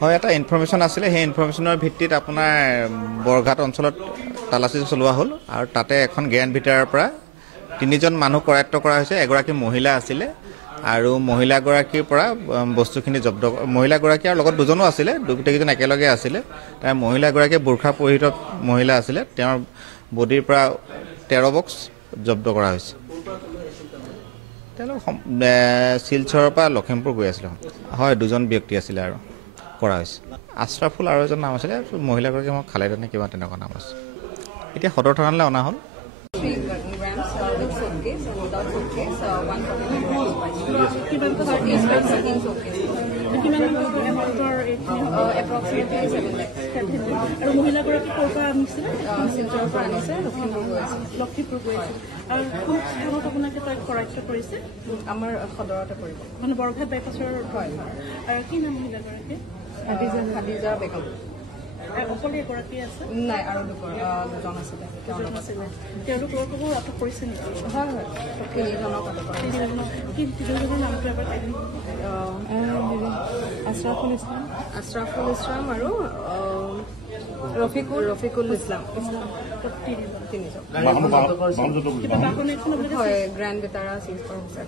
হয়, এটা ইনফৰমেশ্যন আছিলে। সেই ইনফৰমেশ্যনৰ ভিত্তিত আপোনাৰ বৰঘাট অঞ্চলত তালাচী চলোৱা হ'ল আৰু তাতে এখন গ্ৰেণ্ড ভিটাৰৰ পৰা 3জন মানুহ কৰায়ত্ব কৰা হৈছে। এগৰাকী মহিলা আছিলে আৰু মহিলাগৰাকীৰ পৰা বস্তুখিনি জব্দ, মহিলাগৰাকী আৰু লগত 2জনো আছিলে, গোটেইকেইজন একেলগে আছিলে। তাৰ মহিলাগৰাকী বুৰ্খা পৰিহিত মহিলা আছিলে। তেওঁৰ বডিৰ পৰা 13 বক্স জব্দ কৰা হৈছে। তেওঁলোক শিলচৰৰ পৰা লখিমপুৰ গৈ আছিলে। হয়, 2জন ব্যক্তি আছিলে আৰু কৰা হৈছে। আশ্ৰাফুল আৰু এজন নাম আছিলে, মহিলাগৰাকী মই খালেদা নে কিবা তেনেকুৱা নাম আছে। এতিয়া সদৰ থানালৈ অনা হ'ল। 3 grams with suitcase and without suitcase 149 grams. Approximately 7 lakhs. আৰু মহিলাগৰাকী ক'ৰ পৰা আনিছিলে? শিলচৰৰ পৰা আনিছে, লখিমপুৰ গৈ আছে। লখিমপুৰ গৈ আছে। আৰু কোন স্থানত আপোনালোকে তাক কৰায়ত্ব কৰিছে? আমাৰ সদৰতে পৰিব। মানে বৰঘাট বাইপাছৰ? হয়। আৰু কি নাম মহিলাগৰাকী? খাদিজা বেগম। অকলে এগৰাকী আছে? নাই, আৰু দুজন আছিলে। তেওঁলোক লোককো আটক কৰিছে নেকি? হয় হয়, 3জনক আটক কৰা হৈছে। তিনিজনৰ নামটো এবাৰ পাই দিম। আশ্ৰাফুল ইছলাম আৰু ৰফিকুল ইছলাম। 3জন। কিবা বাহন এখন হয়, গ্ৰেণ্ড ভিটাৰা চিজ কৰা হৈছে।